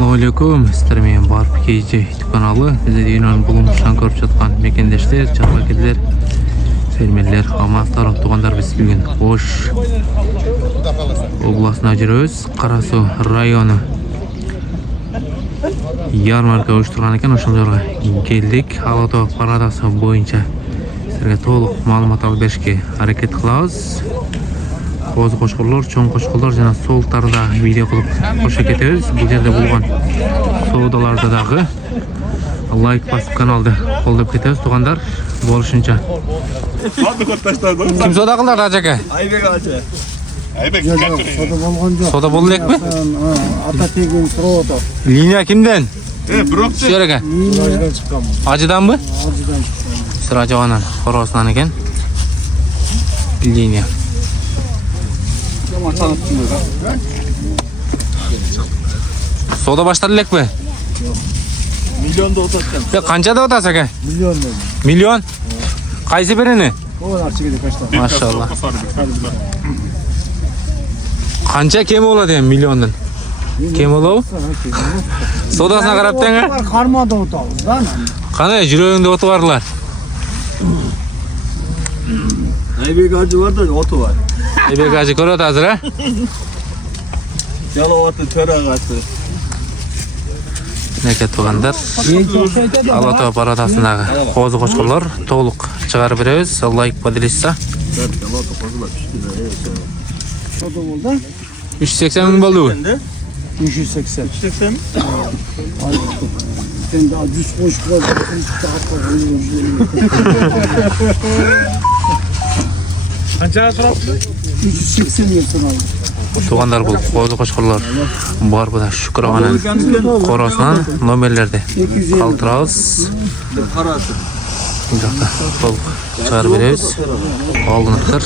Assalamualaikum, sizlar men Barp KJ kanalı. Bizde dünyanın bulunmuşan görüp жатқан mekendештер, çarvakeler, fermerler, amaçlar, tuğanlar biz bugün Oş oblasına жүрөбүз. Карасу району ярмарка уюштурган экен, ошол жерге келдик. Алатоо парадасы боюнча силерге толук маалымат алып беришке аракет кылабыз. Qo'zi qo'shqorlar, cho'ng qo'shqorlar jana so'ltarda video qilib qo'sha ketamiz. Bu yerda bo'lgan savdolardagi like bosib kanalda qo'llab ketamiz. Tug'andar bo'lishuncha. Kim savdo qildi aka? Aybek aka. Aybek Savdo bo'lgan jo'q. Savdo bo'ldikmi? Ata tegin suradi. Liniya kimdan? Biroq Shu aka. Liniyadan chiqqan. Ajidanmi? Ajidan chiqqan. Sirajovanan, Xorosdan ekan. Liniya. Savdo başladık-mı? Milyonda o'tayotgan. Ya qanchada o'tasiz aka? Milyon. Milyon? Qaysi birini? O'lar chiqdi qashdan. Maşallah. Qancha kemi bo'ladi ham milyondan? Kemi bo'ladi? Savdosini qarab tanga? Qarmada o'tamiz-da. Qani yuragingda o'ti borlar. Aybek aka borda o'ti bor. Aybek aka ko'ryapsiz ha? Yalovati to'rag'asi. Neka tuğandar. Alatoy paradasındagi qo'zi qo'shqorlar to'liq chiqarib beramiz. Like podilishsa. Savdo bo'ldi. 380 ming bo'ldi bu. 380. 380. Endi 100 qo'shib qo'yib, qancha so'rabsiz? 380 ming so'radi. Tuğandar bu qo'zi qo'shqorlar bor bu da Shukrovanan Qorosdan nomerlerde qaltiramiz. Qarasi. Buyoqda to'liq chiqarib beramiz. Oldindir.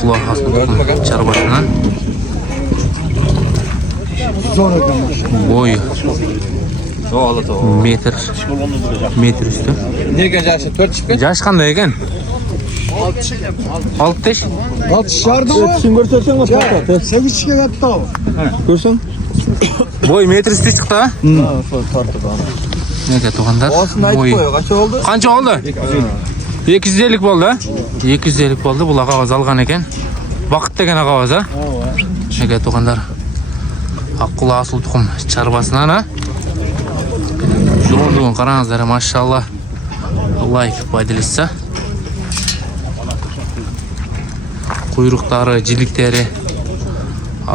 Quloq ostida charbasidan Zo'r ekan. boyu metr üstü. Nega yaşı 4 chiqib? Yaş qanday ekan? 6 yaş. 6 sharda mı? Kim ko'rsatsan o'tadi. 8 ga katta. Ko'rsin. Boy metr üstü chiqdi ha? Shu tortib ana. Nega tuğandar? Boyu Qancha oldu? qancha oldu? 250 bo'ldi. 250 bo'ldi. Bu qog'oz olgan ekan. Vaqt degan qog'oz ha? Nega tuğandar? Aqul asıl tuxum charbasidan ha? Jo'ndugun qarangizlar, maşallah. Like podilishsa. Quyruqlari, jiliklari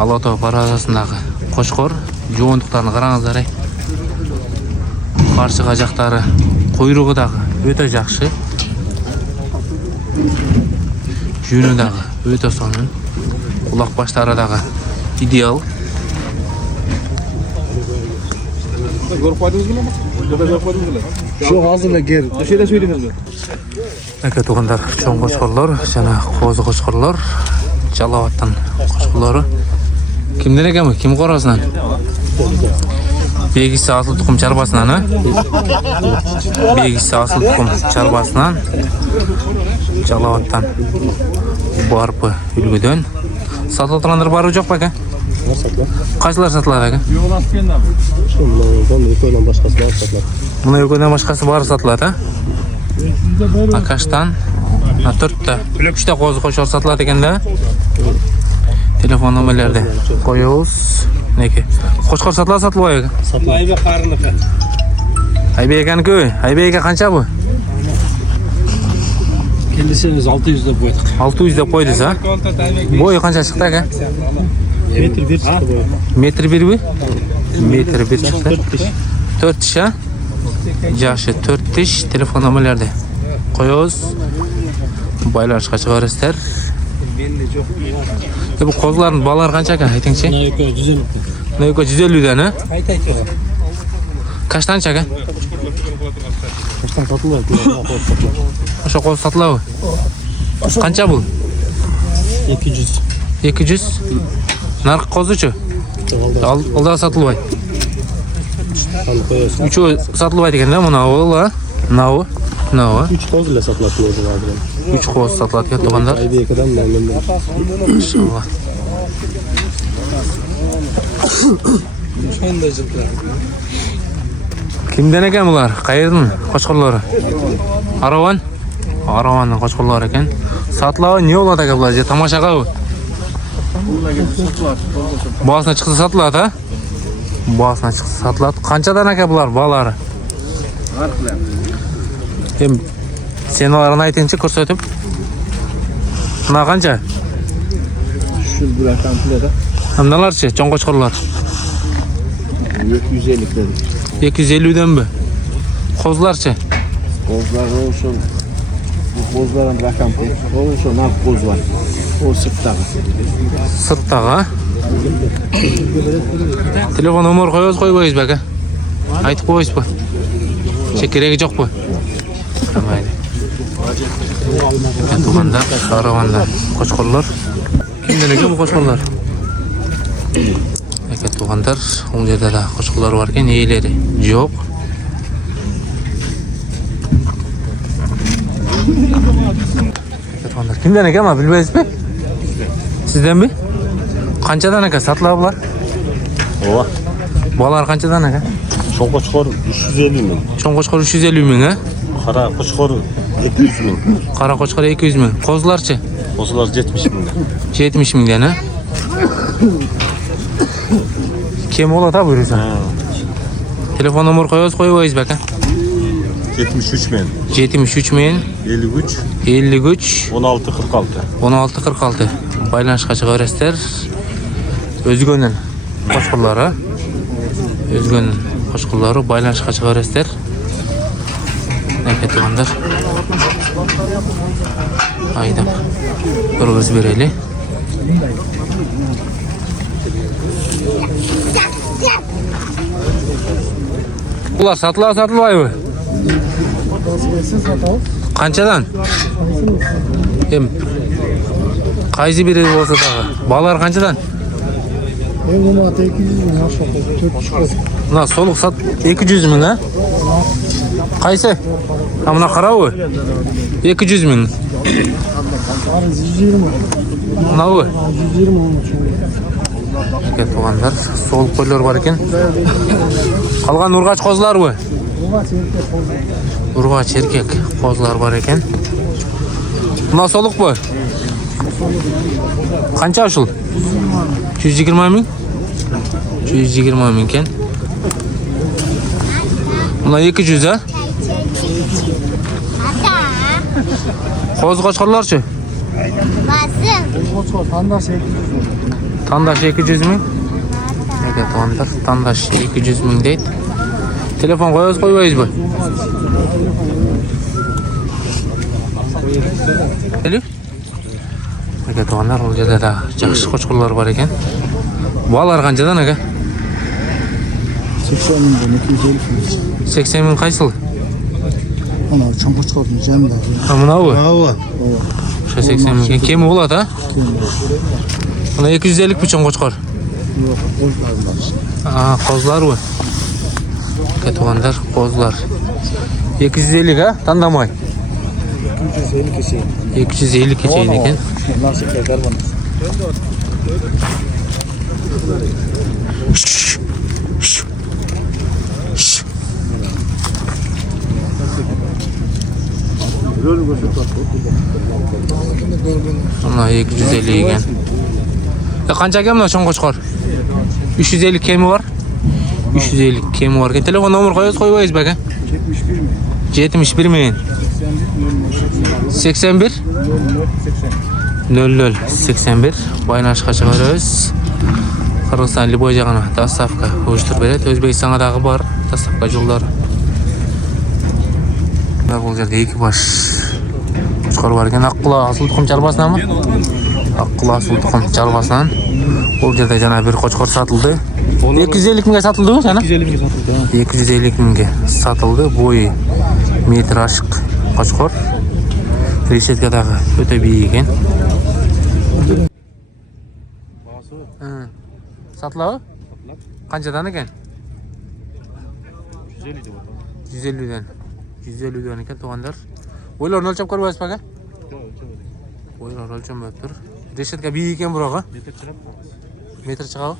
Alatoy paradasındagi qo'shqor jo'nduqlarni qarangizlar. Qarshi qajaqlari, quyrug'idagi o'ta yaxshi. Junidagi o'ta so'nin. Quloq boshlaridagi ideal. Ko'rib qo'ydingizmi? Shu hozirlar ger. O'sha yerda so'ydingizmi? Aka tuğandar cho'ng qo'shqorlar, jana qo'zi qo'shqorlar, Jalovatdan qo'shqorlari. Kimdan ekanmi? Kim Qorosdan? Begisi asıl tuxum charbasidan ha? Begisi asıl tuxum charbasidan Jalovatdan Barpi ulgudan. Satılganlar bor yo'q aka? Qaysilar sotiladi aka? Bundan başkası var satılır. Buna yo'qdan boshqasi bari sotiladi ha? Akashdan 4 ta, 3 ta qo'zi qo'shqor sotiladi ekanda. Telefon nomerlerde qo'yamiz. Nega? Qo'shqor sotiladi, sotilmaydi aka. Aybek qariniki. Aybek ekan-ku. Aybek aka qancha bu? Kendisiniz 600 deb qo'ydik. 600 deb qo'ydingiz ha? Bo'yi qancha chiqdi aka? Metr 1 chiqdi bu. Metr 1 mi? Metr 1 chiqdi. 4 tish ha? Yaxshi, 4 tish telefon nomerlerde qo'yamiz. Baylar chiqaverasizlar. Bu qo'zlarning balalari qancha ekan aytingchi? Nayko 150 dan ha? Qachdancha aka? Qachon sotiladi? O'sha qo'z sotiladi. Qancha bu? 200. 200. Narx qo'zichi? Olda sotilmaydi. Uchu sotilmaydi ekanda, mana bu ha? Navi. 3 qo'zlar sotiladi. 3 qo'z sotiladi tuğandar. Aybekdan memnunman. Inshaalloh. Sonunda zıplar. Kimden ekan bular? Qayerdan qo'shqonlari? Aravan. Aravanning qo'shqonlari ekan. Satlavi ne bo'ladi aka bular? Tomosha qilib. Boğazına chiqsa sotiladi, ha? Boğazına chiqsa sotiladi. Qanchadan aka bular bolalari? Sen ularni aytingchi ko'rsatib. Buna qancha? Şu bular kompleda. Hamdalarchi, cho'ng qo'shqonlar. 250 dedi. 250 dan mi? Qo'zlarchi? Kozlar olsun. Bu kozların rakam tek. Olsun alt koz var. O sırttan. Sirtdağı, ha? Telefon nomer qo'yib aka. Aytib qo'yingizmi? Keragi yo'q bu. Mayli. Tug'anda, Saravanda qo'shqonlar. Kimdan ekan bu qo'shqonlar? Aka tug'anlar, u yerda da qo'shqonlar bor ekan, egalari yo'q. Tug'anlar kimdan ekan, men bilmaysizmi? Sizdanmi? Qanchadan aka sotiladi bular? Ova. Bolalar qanchadan aka? Cho'ng qo'chqor 350 ming. Cho'ng qo'chqor 350 ming, ha? Qara qo'chqor 200 ming. Qara qo'chqor 200 ming. Qo'zlarchi? Qo'zlar 70 ming. 70 mingdan, ha? Kim bo'ladi buyursa? Telefon nomer qo'yib aka. 73 ming. 73 ming 53 53 16 46. 16 46. Baylanishga chiqaverasizlar. O'zgo'nin qo'shqonlari. O'zgo'nin qo'shqonlari baylanishga chiqaverasizlar. Aytganlar. Haydab. Bir o'z beraylik. Bular sotilmaymi? Qanchadan? Qaysi biri bo'lsa da. Bolalar qanchadan? Umumata 200 ming aşağı. Buna soluq sat 200 ming, ha? Qaysi? Ha buna qaravi. 200 ming. 120. Buna u. 120 olmuş. Aka tug'anlar, soluq qo'ylar bor ekan. Qolgan urg'ach qo'zlar bu. Urg'ach erkak qo'zlar bor ekan. Buna soluq bu. Qancha ushul? 120 ming? 120 ming ekan. Buna 200, ha? Qo'z qo'chqonlarchi? Tandaş 200 ming. Aka tug'anlar, tandaş 200 ming deydi. Telefon qo'yib bu. Elif? Aka tug'anlar, u yerda da yaxshi qo'chqonlar bor ekan. Bolalar qanchadan aka? 80 mingdan 250 ming. 80 ming qaysi? Ana cho'ng qo'chqorning jamida. Ha, mana bu. Bravo. O'sha 80 ming. Kemi bo'ladi, ha? Buna 250 bu cho'ng qo'chqor. Yo'q, qo'zlarlar. Ha, qo'zlar bu. Aka tug'anlar, qo'zlar. 250 ha? Tandamay. 250 kesin. 250 kechayin ekan. Nasıl kadar bana? Buna 250 ekan. Qancha ekan buna cho'ng qo'chqor? 350 kemi var. 350 kemi var. Telefon nomer qo'yib aka. 71 ming. 81 00 81 Baylanishga chiqaramiz. Qirg'iziston Liboy jag'ini dastavka uyushtirib beradi. O'zbekistondagi bor dastavka yo'llari. Bu yerda ekipaj chiqarib olgan Aqquloq asl tuxum charbasidanmi? Aqquloq asl tuxum charbasidan. Bu yerda yana bir qo'chqor sotildi. 250 mingga sotildi-ku sana? 250 mingga sotildi. 250 mingga sotildi. Bo'yi metr oshiq qo'chqor. Reshetkadagi o'ta biy ekan. Sotiladi? Qanchadan ekan? 150 dan. 150 dan ekan tug'anlar. Bo'ylarni o'lchab ko'ryapsiz aka? Bo'ylar o'lchanmayapti tur. Reshetka biy ekan biroq, ha? Metr chiqadi.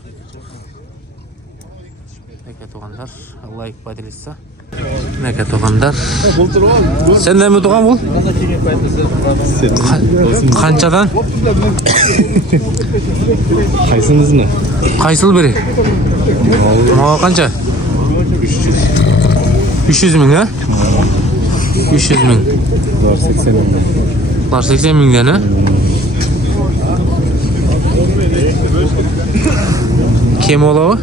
Aka tuğanlar, Allah ikbal etsin. Aka tuğanlar. Senden mi tuğan bu? Qanchadan? Qaysingizmi? Qaysil biri? Mağa qancha? 300 ming ha? 300 ming. Var 80 ming. Var 80 mingdan ha? Kim olağı?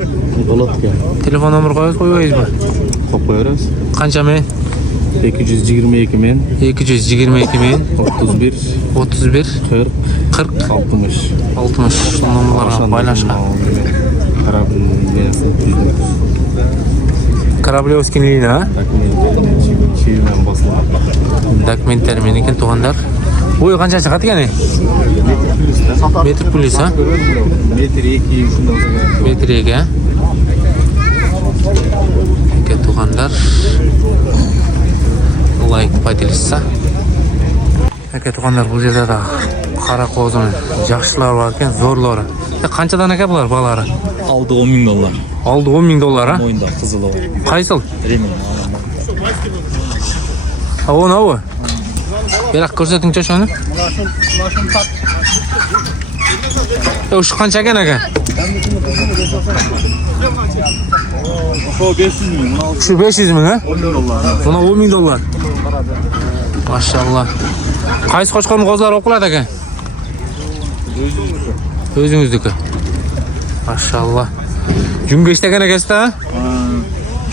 Bo'ladiki. Telefon nomeri qo'yib qo'yingizmi? Qo'yib qo'yarsiz. Qancha men? 222 men. 222 ming 31 31 40 40 60. 60 nomerlarga байланышqa. Qarab berasiz. Karablevskiy liniya. Chiyman bosiladi. Dokumentlar meniki tuğanlar. Bo'yi qancha chiqadi ekan? Metr plyus ha? Metr 2 shundan so'ng. Metriga. Aka tuğanlar. Like paylaşsa. Aka tuğanlar bu yerda da qara qo'zim yaxshilar bor ekan, zo'rlari. Qanchadan aka bular balari? Aldı 10 bin dolar. Oldi 10 ming dollar ha? Oyunda kızılı var. Qaysil? Remin. Ha, o ne o? Berak ko'rsatingchi shuni. O'sha qancha ekan aka? O 500 bin. Şu 500 ming ha? 10 bin dolar. Buna 10 ming dollar. Maşallah. Qaysi qo'chqorning qo'zlari o'qiladi aka? O'zingizniki. Maşallah. Junga ishlagan ekasiz-da?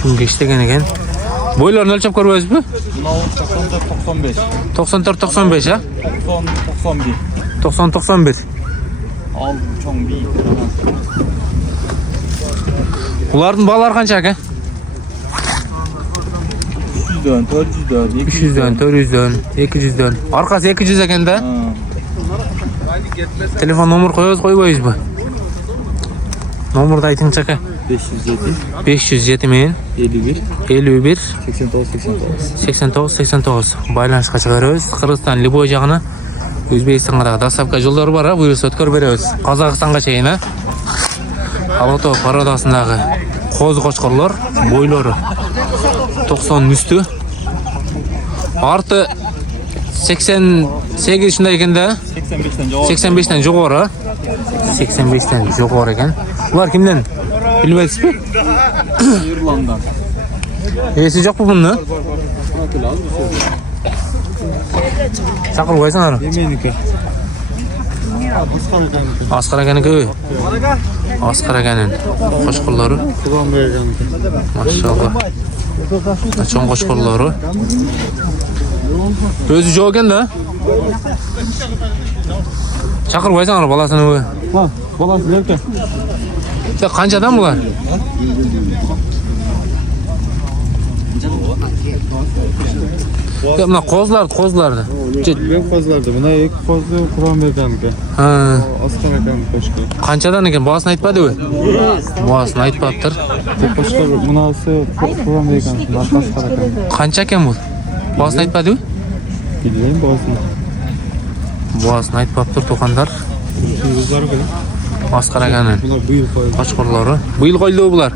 Junga ishlagan ekan. Bo'ylarini o'lchab ko'ryapsizmi? 94 95. 94 95 ha? 90 91. 90 91. Al çoğun bir. Ularning balalari qancha aka? 300'den, 400'den, 300'den, 400'den, 200'den. Arkası 200 ekanda. Telefon nomer qo'yib Nomerni aytingchi aka. 507, 507 ming 51, 51 89, 89 89. 89 baylanışqa chiqaramiz. Qirg'iziston Liboy jag'ini O'zbekistonga dastavka yo'llari bor, buyursa o'tkazib beramiz. Qozog'istonga chayin ha. Haloto paradasındagi qo'zi qo'chqorlar bo'ylari 90 üstü. Artı 88 shunday ekanda. 85'ten cevap. 85'ten yuqori. 85'ten yuqori ekan. Ular kimdan? Bilmaysizmi? İrlanda'dan. Esi yo'q bu bunni. Chaqirib qo'ysan ana. Yemeniki. Asqar akaniki. Asqar akaning qo'shqo'llari. Maşallah. Cho'ng qo'shqo'llari. O'zi yo'q ekanda. Chaqirib qo'ysan ana bolasini. Ha, balası nerede? Qanchadan bular? Ya buna qo'zlardi. Ben kozlardı. Buna ilk kozlu Kur'an berganiki. Ha. Asqar ekan qo'shqa. Qanchadan ekan? Boğazını aytmadi u. Boğazını aytmabdir. Qo'shqa bunasi Kur'an berganiki. Asqar ekan. Qancha ekan bu? Boğazını aytmadi u. Bilmayman boğazını. Boğazını aytmabdir to'qanlar. Asqar akaning Bunlar bu yil qo'yildi. qo'chqorlari. Bu yil qo'yildi bular.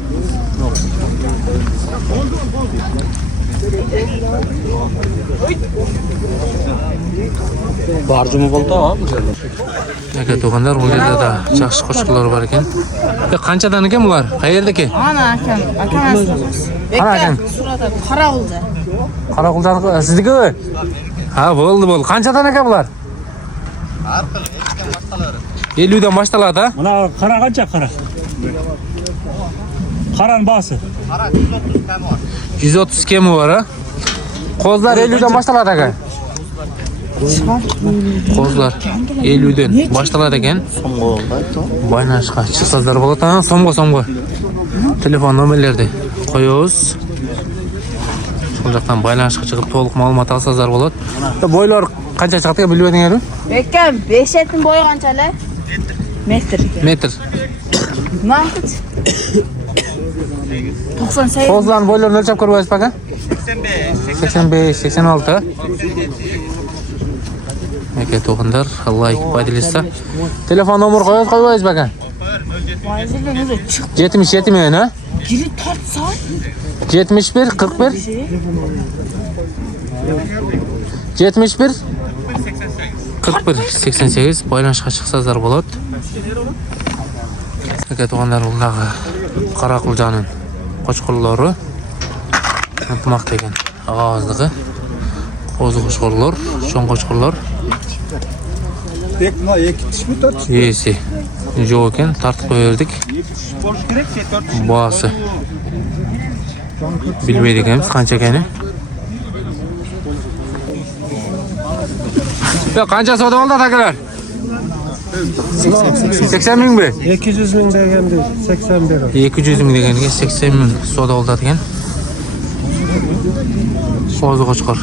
Barcımı buldu abi. Aka to'qanlar bu yerda da yaxshi qo'chqorlar bor ekan. Qanchadan ekan bular? Qayerdaki? Ana akam Ana akam. surada Qarag'ulda. Qaraquldan sizniki? Ha, bo'ldi. Qanchadan ekan bular? 50'dan boshtaladi ha? Buna kara kaçak kara. Karan bası. 130 kemi var ha? Qo'zlar 50'dan boshtaladi aka. Qo'zlar 50'dan boshtaladi ekan. Baylanishqa chiqsazlar bo'ladi ha, so'mga. Telefon nomerlarni qo'yamiz. Shundoqdan baylanishqa chiqib to'liq ma'lumot olsanglar bo'ladi. Bo'ylar qancha chiqadi bilmadinglar-ku? Bekam 5 yetim bo'yi qanchalar? Metr. Metr. Naqd. 98. Qo'zlarning bo'ylarini o'lchab ko'ryapsiz aka? 85, 86. Aka to'qinlar, Alloh ikbadilsa. Telefon nomer qo'yasiz aka? 77 ming ha? Giri tartsan. 71 41 71 41 88 байланышқа шықсаңыздар болады. Aka туғандар бұлдағы Қарақұлжаның қошқырлары ынтымақ деген ағауыздығы қозы қошқырлар, шоң қошқырлар Tek mına 2 tiş mi 4 tiş? иесі жоқ екен, тартып қоя бердік. Бағасы білмейді екенбіз қанша екенін. Қанша сода болды атакелер? 80 мың бе? 200 bin degende 80 bin. 200 мың дегенге 80 мың сода болды деген. Қозы қошқыр.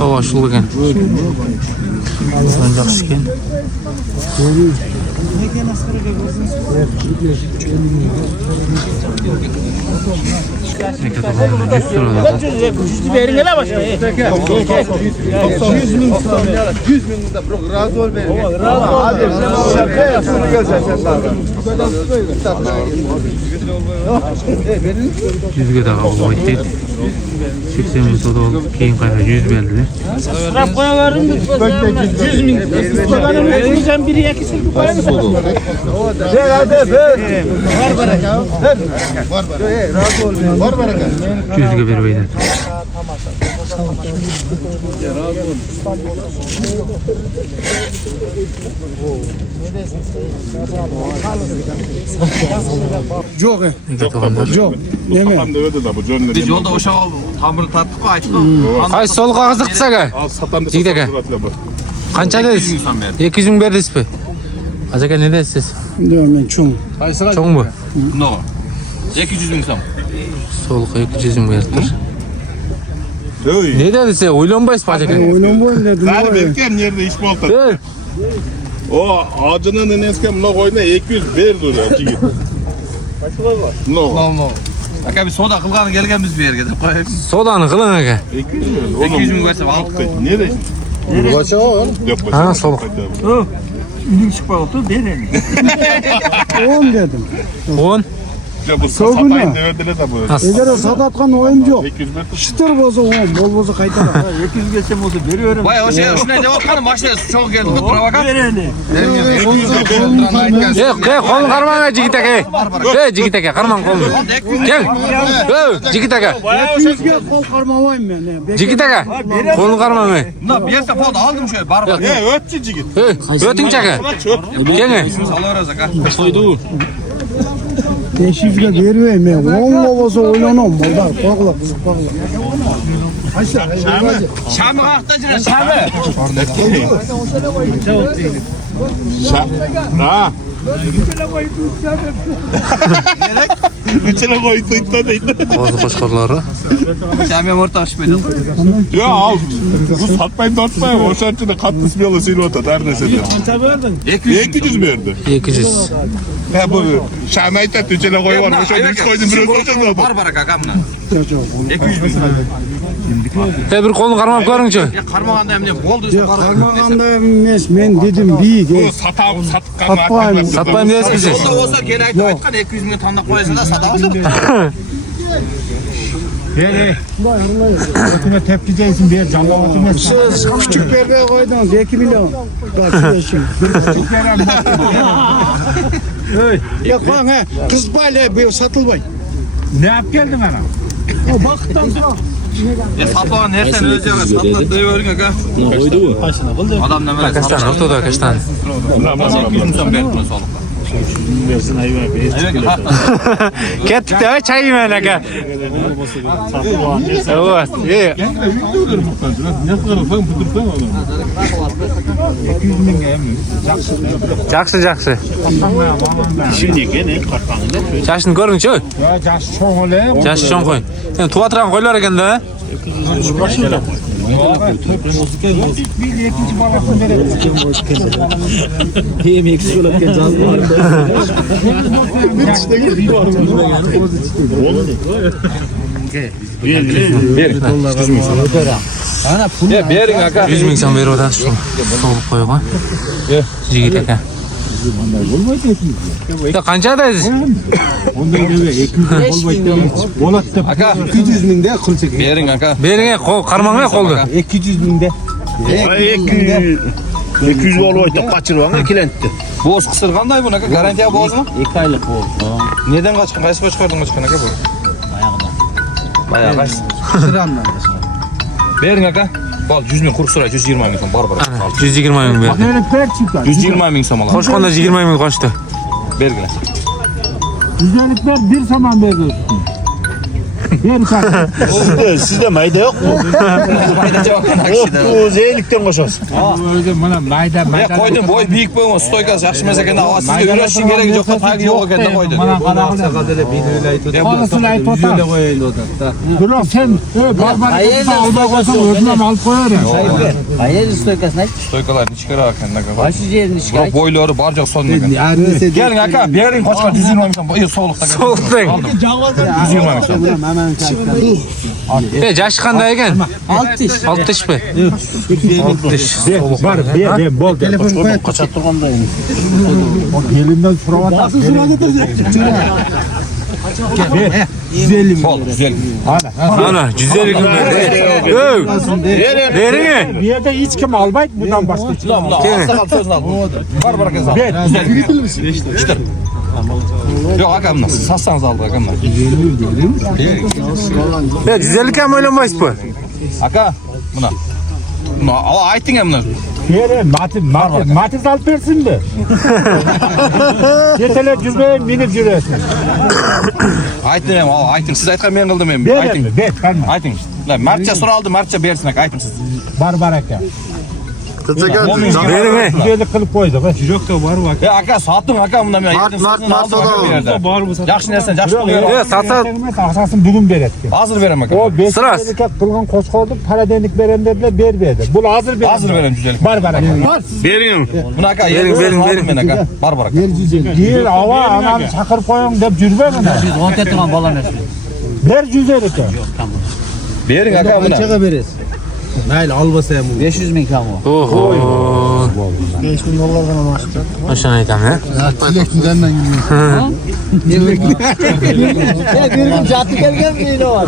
Ова шул екен. Сон жақсы екен. Yüzge daha olmayı değil. 80 bin soda oldu. Keyin kayra 100 beldi. Sıra koyarım. 100 bin. Bakalım sen biri yakısın koyarım. Var baraka. Var baraka. Razı ol. Var baraka. Yüzge vermeydi. Yok. Yok. Satam da öyle de bu jönle. Biz yolda uşağı hamuru tarttık mı ayttık mı? Ay sol kağızı kısaga. Al satam da Jigit aka. Qancha dediniz? 200 ming berdingizmi? Aka ne deysiz? Diyorum ben çoğum. Cho'ngmi? No. 200 bin so'm. Sol 200 ming berdilar. Öy. Ne dedi size? O'ylanmaysiz aka? Oynamayın dedim. Bari berken yerde iş boldu. Ey, O ağacının enesken mına koyuna 200 berdi o jigit. No. No. Aka biz soda qilgani kelganmiz bu yerga deb qo'yaylik. sodani qiling aka. 200 bin versa aldık. Ne de? Kaça o? Ha, sol. Ünün çıkmadı derin. 10 dedim. 10. Ya bu Soğuk satayım mu? da ödele de bu. Eğer satatkan oyun yok. 200 berdi. Çıtır bozu 10, bol bozu kaytar. 200 geçsem olsa veriyorum. Vay o şey şuna cevap kanım maşina çok geldi. Kusura bakma. Vereni. 200 berdi. Ey, qo'lni qarmang Jigit aka. Ey, Jigit aka, qarmang qo'lni. Kel. Ey, Jigit aka. 200'ge kol karmamayım ben. Jigit aka. Qo'lni qarmang. Buna bir yerse foto aldım şöyle barbar. Ötçü jigit. Ey, o'ting aka. Keling. Alıyoruz aka. 500'ge veriyorum ben. 10 babası oynanam. Bunlar korkulak, korkulak. Şamı kalktı cire şamı. Ha. İçine koydu deydi. Qo'zi qo'shqirlari. Şamı orta açmaydı. Ya al. Bu satmayın dörtmayın. O şartında katlı smiyalı silvata. Neredeyse de. 200 verdi. 200. Ha bu şamayı da içine koyuyor. O şartında hiç koydum biraz olacak da. Barbar aka buna. 200 bin. Ey, bir qo'lni qarmab ko'ringchi. Ya karmağanda hem de boldu. Karmağanda emas, ben dedim büyük. Bu satkan Satmayın. Satmayın deyapsiz. Yolda olsa gene aytkan 200 bin tanıdık koyasın da satavuz. Ötüne tepki değilsin diye canlamadın mı? Küçük berbeye koydunuz 2 milyon. Kaçıyorsun. Ya koyun he, kız bayla bu satılmay. Ne yap geldin ana? O baktıktan sonra. Ya satlavan her sene öz yağı satla dövüyorsun aka. Adam ne böyle Kaçtan, ortada kaçtan. 200 bin so'm berdi buna so'liqqa. Ketdik de çay yemen aka. Evet. Ey, Жақсы. Жашын көріңізші. Yaş çoğun öyle. Жашы чоң қой. Сен туа тұрған қойлар екен да? Bir ikinci balasını verelim. Bering aka. 100 ming so'm berib o'tasiz. So'lib qo'ygan. Jigit aka. Ya qanchadaysiz? Aka 200 mingde qilsak. bering aka. Bering, qarmanglar qo'ldi. 200 mingde. 200 olmaydı, kaçırıp kilentdi. Boz qisir qanday buni aka? Garantiya bozmi? 2 aylık bu. Nedan qochgan? Qaysi qochqarding qochgan aka bu? Bayağı qaysi? Bering aka. Bol 100 ming qurq so'ra 120 ming so'm bor. 120 ming berdi. 120 ming so'm alan. Qo'shqonda 20 ming qo'shdi. Bergile. Güzellikler bir zaman veriyor. Sizde mayda yok mu? Mayda javob qilishdi. O zeylikten koşarsın. Ya qo'ydim, boy biik bo'lma, stoykasi yaxshi emas ekan. Sizga yurashing kerak yo'qda tagi yo'q ekan deb qo'ydim. Konusunu ayıp otar. Bırak sen barbar almak olsan özüne alıp koyarım. Hayır stoykasına. Stoykalar necha kerak ekan aka? Başı yerini Biroq bo'ylari barcha sonmagan. Keling aka, bering qochgan 120 ming so'm. So'liqda. So'liqda. 120 ming so'm. Yaşı qanday ekan? 60. 60 mi? 60. Var bir bol. Telefon koyup kaçat durgandayım. O gelimden suravat. Nasıl suravat edecek? 150 mi? Bol 150. Ana 150 ming berdi. Yo. Bering. Bir yerde hiç kim almaydı bundan başka. Asla sözünü al. Var barakan sağ. İşte. Yok aka bundan satsanız aldı aka bundan. Ya 150 kam o'ylamaysiz bu? Aka buna. Buna ayting ham buni. Yere matiz alıp versin mi? Yeteler cüzbeyin minip cüresin. Ayting ham, ayting. Siz aytgan men qildim ham. Ayting. Ver, verme. Ayting. Marcha so'raldi, marcha bersin aka, ayting siz. Barbar aka. Bering. Güzellik kılıp koyduk. Jokta var bak. Ya aka soting aka bundan men aytdim. Var bu. Yaxshi narsa, yaxshi pul Ya beradi. satsa Asasın bugün beretki. Hozir beraman aka. O 5 Sıras. senelik pulgan koşkoldu, para denik veren dediler, bermedi. Bu hazır benim. Hozir beraman güzellik. Barbar aka. Bering. Buni aka, Bering. men aka. Barbar aka. Değil, ava anam çakır koyun dep cürbe bana. Biz 10 tetman balam versin. Ver cüzelik aka. Bering aka buni. veririz. Nail albasa ya bu. 500 ming kam o. Oho. 5000 dolardan ama açtı. Oşan aytam ya. Tilekçiden gidiyor. Ya bir gün jatı gelgen miydi o?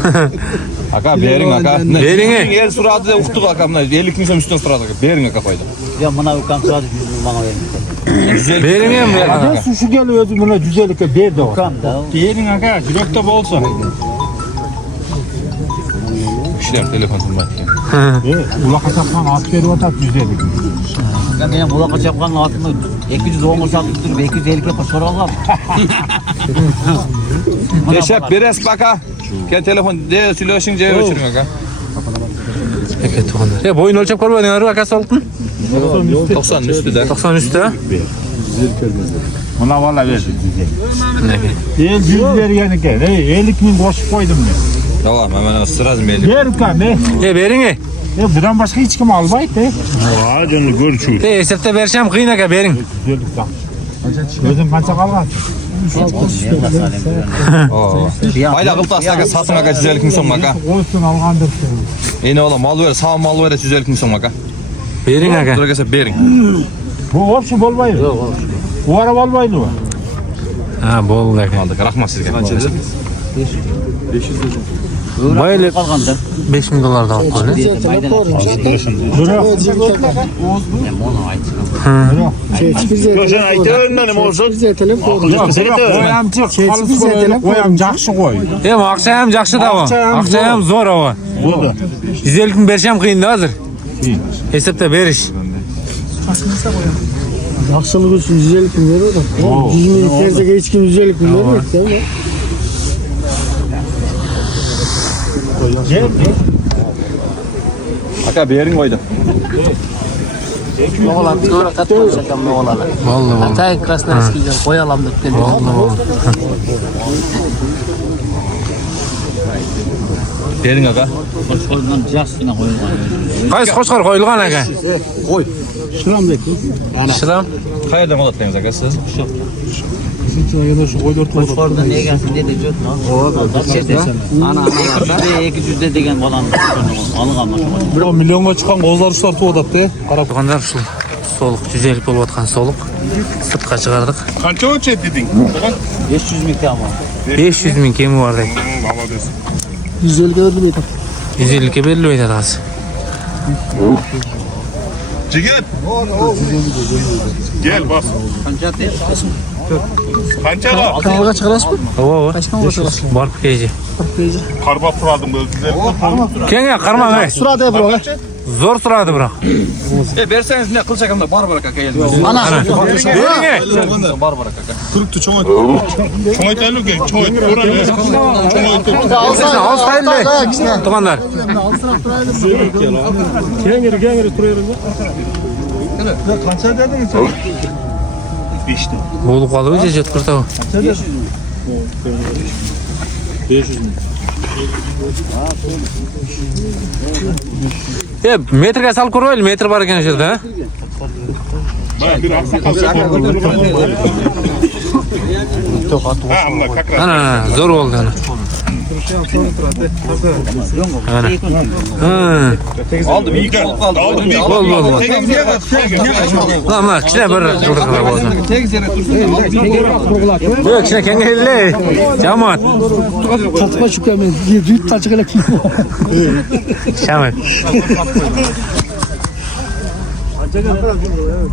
Aka bering aka. Bering. El surati de uqtuq aka buni 50 ming so'm üstüne surati aka. Bering aka qo'ydi. Ya buna ukam saat 100 ming bana vermişler. Bering ham Ben suçu geliyor özü buna cüzelik berdi o. Ukam da. Yerin aka, cürokta bolsa. Kişiler telefon qilmaydi. Ulak ataptan at verip atat cüzelik. Ben benim kulak çapkanın altında 210 olsak tutup 250 ke sonra alalım. Yaşap beresiz aka. Kel telefon de söylesing joy o'chiring aka. Aka to'g'ri. Ya bo'yini o'lchab ko'rmadinglarmi aka so'liqni? 90 üstüde. 90 üstü. Buna valla verdi cüzelik. El yüz veriyen eke. 50 bin boş koydum ben. Tamam hemen sırası belli. Ver aka ne? Bering. Buradan başka hiç kim almaydı. Ha canım görüşürüz. Hesapta berishim qiyin aka, bering. Cüzelik tak. Özüm kança kalgan. Bayla qilib aka satın aka 150 ming so'm aka. Olsun algandır. Endi ola mal ver, sağ mal ver 150 ming so'm aka. Bering aka. Dur aka bering. Bu opsi bolmaydı. Bu ara bolmaydı bu. Ha, bo'ldi aka. Aldık. Rahmat sizga. Bayla Kalgandı. 5000 dolar da olib qoldi. Sen aytayım benim olsun. Koyam jakşı koy. Akça ham yaxshi da o. Akça ham zo'r o. 150 ming berishim qiyin da hozir. Hesapta berish. Aksalık olsun 150 bin veriyor da. 100 bin terzege hiç kim 150 bin veriyor değil mi? Aka bering qo'ydi. Oğlan sonra tatlı şakam ne oğlan. Bo'ldi. Atay Krasnoyarskiydan qo'y olam deb keldi. Bering aka. Qo'ydan yaxshigina qo'yilgan. Qaysi qo'chqor qo'yilgan aka? Qo'y. Şuram da ki. Shram. Qayerdan oladingiz aka siz? Qo'chqordan negansin dedi jo'q. Ana 200 degan bolam olganman. 1 milyonga chiqqan qo'zlar ushlab tuvyapti. Qarab turganlar shu. Soluk 150 bolup atkan soluk. Sırtqa çıkardık. Kança ölçet dedin? 500 ming tamam. 500 ming kemi var deydi. Молодец. 150 verilmeydi. 150'ke berilip aytadi azı. Jigit. Gel bas. Kança var? Kanalga çıkarasın mı? Ova. Kaç kanalga çıkarasın? Barp keji. Karbap turadım özüler. Kenge qarma ey. Surada bro. Zor suradi bro. Berseniz ne kılacak hem de bar kaka geldi. Ana. Beringe. Bar kaka. Çoğayt aylık gel. Çoğayt. Çoğayt. Al sayıldı. Tuğanlar. Kança dedin sen? İşte. Bolup kalıp jet kurtağı. 500 ming. Metrga sal ko'raylik, metr bor ekan o'sha yerda. Bir aksakal. Ha, Allah kakra. Ana, zo'r bo'ldi ana. Ana. Ha. Aldım iyi oldu kaldı. Aldım bir. Bol bol. Lan ma, kichkina bir qildirib bo'ldi. Tek yere dursun. Yo'q, kichkina kengayli. Jamoat. Tartışma çıkıyor büyük tartışmayla kim? Shamat.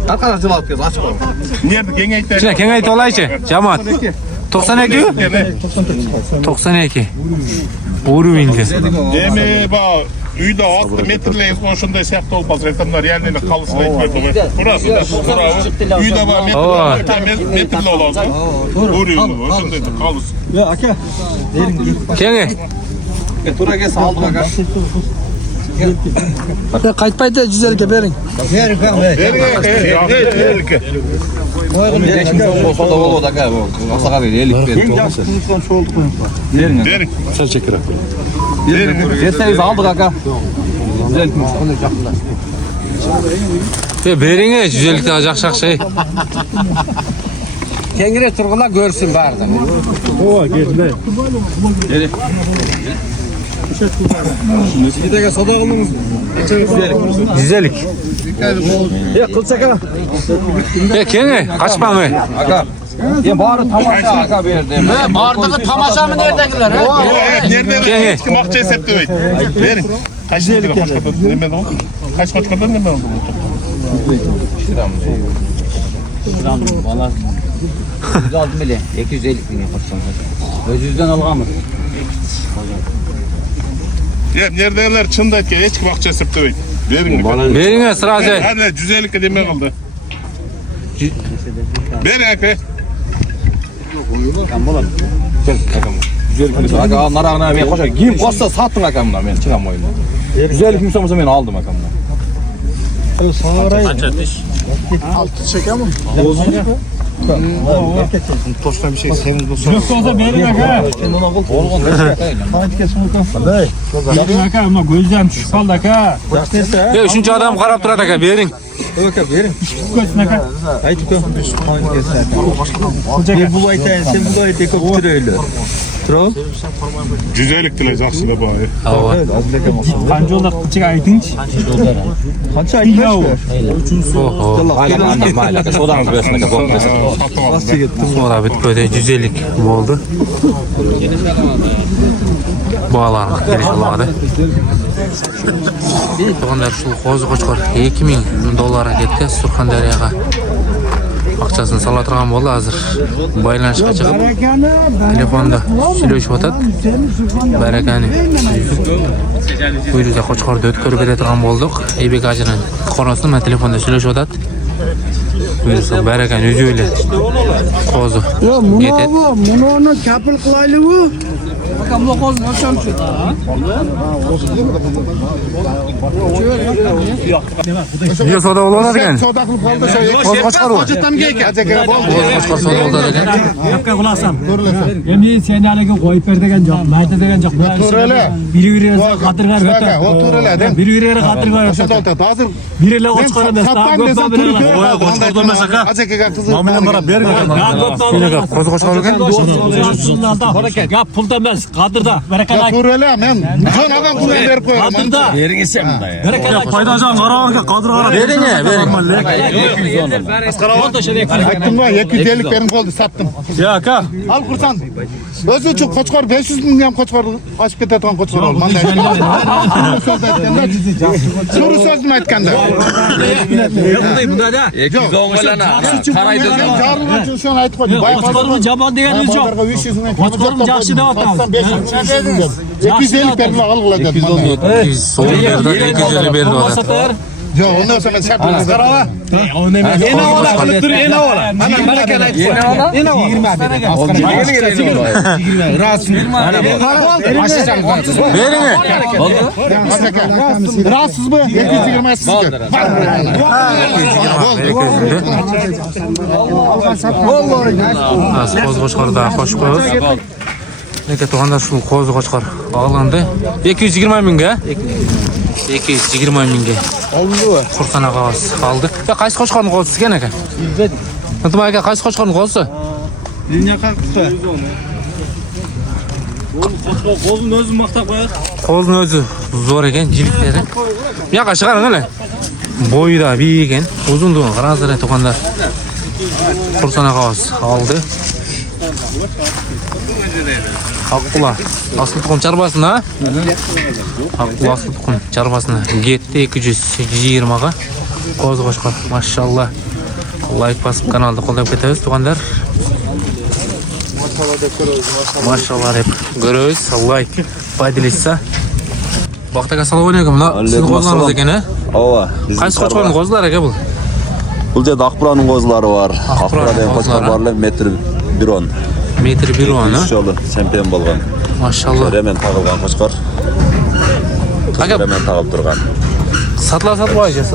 Arkadaşlar cevap kez açık ol. Nerede kengaytlar? Kichkina kengaytib olaychi, jamoat. 92? 92. Urovingda. Demi ba uyda 6 metrleyiz oşunda siyaqta olmaz. Reklamlar yerine kalısına etmedi. Burası da burası. Uyda ba metrle olazı. Uruyor. Oşunda kalız. Ya aka. Kenge. Turage saldı kaka. Ya kayıtmaydı 150'ye verin. Şimdi olsa da oldu kaka. Asaka ver 50 ver. Verin. Sen çekir. Yerseniz aldı kaka. Güzel. Beringe 150 tane jakşak şey. Kengire turgula görsün barda. O geldi. Sizde soda aldınız. 150. Ya kılçaka. Kenge, kaçma ey. Kaka. Ya bari tamaşa kaka verdim. Bardağı tamaşa mı neredekiler? Nerede? Hiç kim akçe septi öyle. Verin. Kaç lira başkadan ne ben oldu? Kaç başkadan ne ben oldu? Valla 106 bile 250 bin yaparsan. Özüzden algamız. Ya neredeler çında etken hiç kim akçe septi öyle. Verin. Beringe sırası. Hadi 150 kademe kaldı. Verin akı. Kaka narağına ben koşa giyim koşsa sattın kakamdan ben çıkam oyunu. Güzel kimse olmasa ben aldım kakamdan. Altı çeker mi? Toştan bir şey senin dostun. Yok olsa verin aka. Kanç kesin olsun. Verin aka ama gözden düşük kaldı aka. Ya üçüncü adam qarab turadi aka, bering. Verin. Gözün aka. Haydi koy. Koca bu ayta sen bu ayta koptur öyle. Tro. Güzellik dile aksine bağlı. Ava. Kancolar çık aytınç. Kança aytınç. Oho. Mayla sodanız versin kaka. Nasıl gittin? Sonra bitko'da 150 bo'ldi. Bağlarni berishadi. Tuğanlar şu qo'zi qo'chqor 2000 dollarga ketgan Surxondaryoga. Aqchasini sala turgan bo'ldi hozir. Baylanishga chiqib telefonda сөйлөшүп атат. Barakani. Buyursa qo'chqorni o'tkazib beradigan bo'ldik. Aybek ajinin qorasini men telefonda сөйлөшүп атат. Buyursa barakani o'zi o'yla. Qo'zi. Ya bunu kapıl kılaylı bu. Niye soda olur ekan? Soda kılıp kaldı şey. Qo'zi qo'chqor u. Hocam geyke. Acaba Qo'zi qo'chqor soda olur ekan. Yapka kulasam. Hem sen haligi qo'yib ber degan joq, mayda degan joq. Biri-biriga xatirlar o'tadi. O'tirlar. Biri-biriga xatirlar o'tadi. Hozir Birilar qo'chqor emas, ko'p bilan. qo'chqor emas aka. Acaba kızı. Mamına qarab bergan. Qo'zi qo'chqor ekan. Gap pulda emas, Kadırda. Berekala. Dur öyle men. Jon agam bunu berip koyarım. Kadırda. Bergisi mi dayı? Berekala. Faydacan karavanga kadır kara. Verin ya, verin. Aytdım ba 250 berim boldu sattım. Ya aka. Al kursan. Özü üçün koçkor 500 milyon koçkor açıp ketadigan koçkor ol. Manda. Söz aytkanda. Soru söz mü aytkanda? 210 milyon qaraydı. Jarılgan üçün şonu aytıp koydum. Koçkorun jaban degeni yok. Bazarga 300 milyon. Koçkorun жақсы деп атамыз. 500 milyon. 250 berim algıla dedim. 250 berdi adam. Yok ondan sonra şart olmaz. Karala. En havalı kılıp dur en havalı. Ana Berekala aytsa. En havalı. 20 Verin ya. Rahatsız mı? 220 sizge. Qo'zi qo'chqor da qo'shib qo'yamiz. Lekin to'g'onlar shu qo'zi qo'chqor olgandi. 220 mingga. 220 mingga. Qursana qog'oz oldi. Ya qaysi qo'chqorning qo'zisi ekan aka? Nima aka, qaysi qo'chqorning qo'zisi? Qo'zini o'zi maqtab qo'yadi. Qo'zini o'zi zo'r ekan, jiliklari. Bu yoqqa chiqaring mana. Bo'yida biy ekan, uzunlig'i qarazlar to'g'onlar. Qursana qog'oz oldi. Haqqula asıl tuxum charbasini, Haqqula asıl tuxum charbasini getdi 220 ga. Qo'zi qo'shqor, mashallah. Like bosib kanalni qo'llab ketamiz, tuğanlar. Mashallah deb ko'ramiz. Like foydalansa. Vaqtga assalomu alaykum. Siz qo'zlaringiz ekan, a? Ova. Qaysi qo'chqorning qo'zlari aka bu? Bu yerda Aqburanın qo'zlari bor. Aqburanın qo'chqor borlar metr 1.10. Metr 1.10 ha? Şolu çempion bo'lgan. Mashallah. Remen taqilgan qo'chqor. Aka Remen taqib turgan. satılab qo'yasiz.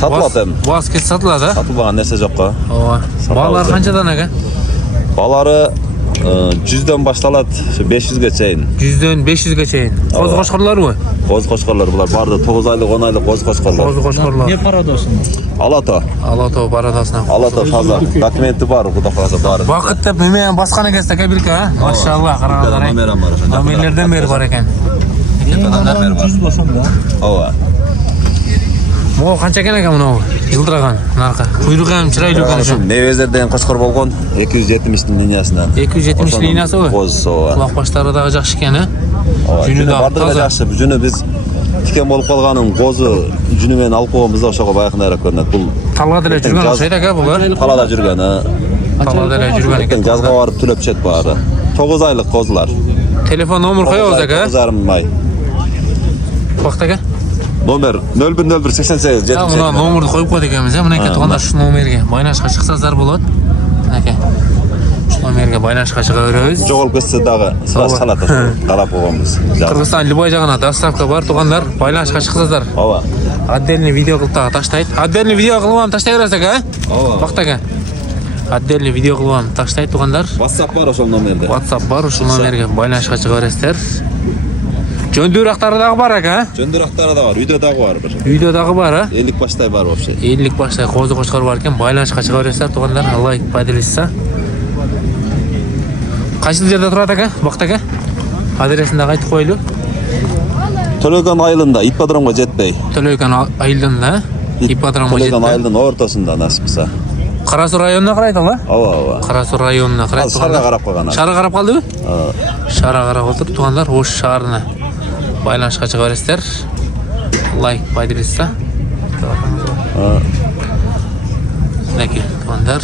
Satladım. Vaz ket satıladi. Satılmagan narsa yo'q-ku. Bolalar qanchadan aka? Balari 100 dan başlalat, 500 ga chayin. 100 dan 500 ga chayin. Qo'zi qo'chqorlar bu. Qo'zi qo'chqorlar bular bordi. 9 oylik, 10 oylik qo'zi qo'chqorlar. Qo'zi qo'chqorlar. Ne paradosun? Alato. Alato paradasdan. Alato faza. Dokumenti bor, xudo xohlasa bor. Vaqtda men bosqana kezda aka birka, ha? Mashallah, qaranglar. Nomeram bor. Nomerlardan beri bor ekan. Yüz boşum da. Ova. Mo qancha ekan aka buni? Yildirgan narxi. Quyruqi ham chiroyli ekan shu. Nevezerden qo'chqor bo'lgan 270 liniyasidan. 270 liniyasi bu. Qo'zi ova. Quloq boshlarida yaxshi ekan, ha? Juni da yaxshi. Juni biz tikan bo'lib qolganim qo'zi junimen olib qo'yganmiz o'shaga bayaqnara ko'rinadi. Bu Talvadalar yurgan o'xshaydi aka bular. qalada yurgan, ha. Talvadalar yurgan ekan. Jazga borib tulib chet bari. 9 oylik qo'zilar. Telefon nomer qo'yamiz aka. 9,5 may. Vaqt aka. Nomer 010188 Ha, buni nomerni qo'yib qo'ydik ekanmiz, ha. Buni aka to'g'onlar shu nomerga baynashga chiqsazlar bo'ladi. Aka. Shu nomerga baynashga chiqaveramiz. Jo'g'olib ketsa dag'i salata qarab qo'yganmiz. Qirg'iziston Liboy jag'ina dastavka bor, to'g'onlar baynashga chiqsazlar. Ova. Отдельный video qilib tashlaydi. Отдельный video qilib ham tashlayverasiz aka. Vaqt aka. Отдельный video qilib ham tashlaydi to'g'onlar. WhatsApp bor o'sha nomerda. WhatsApp bor, shu nomerga baynashga chiqaverasizlar. Jo'ndiraqtaridagi bor aka. Jo'ndiraqtarida bor, videodagi bor bir. Videodagi bor, ha? 50 boshday bor вообще. 50 boshday qo'zi qo'chqor bor ekan, baynashga chiqaverasizlar to'g'onlar. Like foydalansa. Qaysi yerda turadi aka? Vaqt aka. Adresini aytib qo'yaylik. To'lagan ayılında ipodromga jetmay. To'lagan ayilda ipodromga To'lagan jetmay. ayılın o'rtasida nasib qilsa. Qarasur rayonuna qaraydi-la? Ova. Qarasur rayonuna qaraydi. Sharga qarab qo'ygan. Sharga qarab qoldi-ku? Sharga qarab o'tirib to'g'onlar o'sha shaharni baynashga chiqaverasizlar. Like foydalansa. Lekin to'g'onlar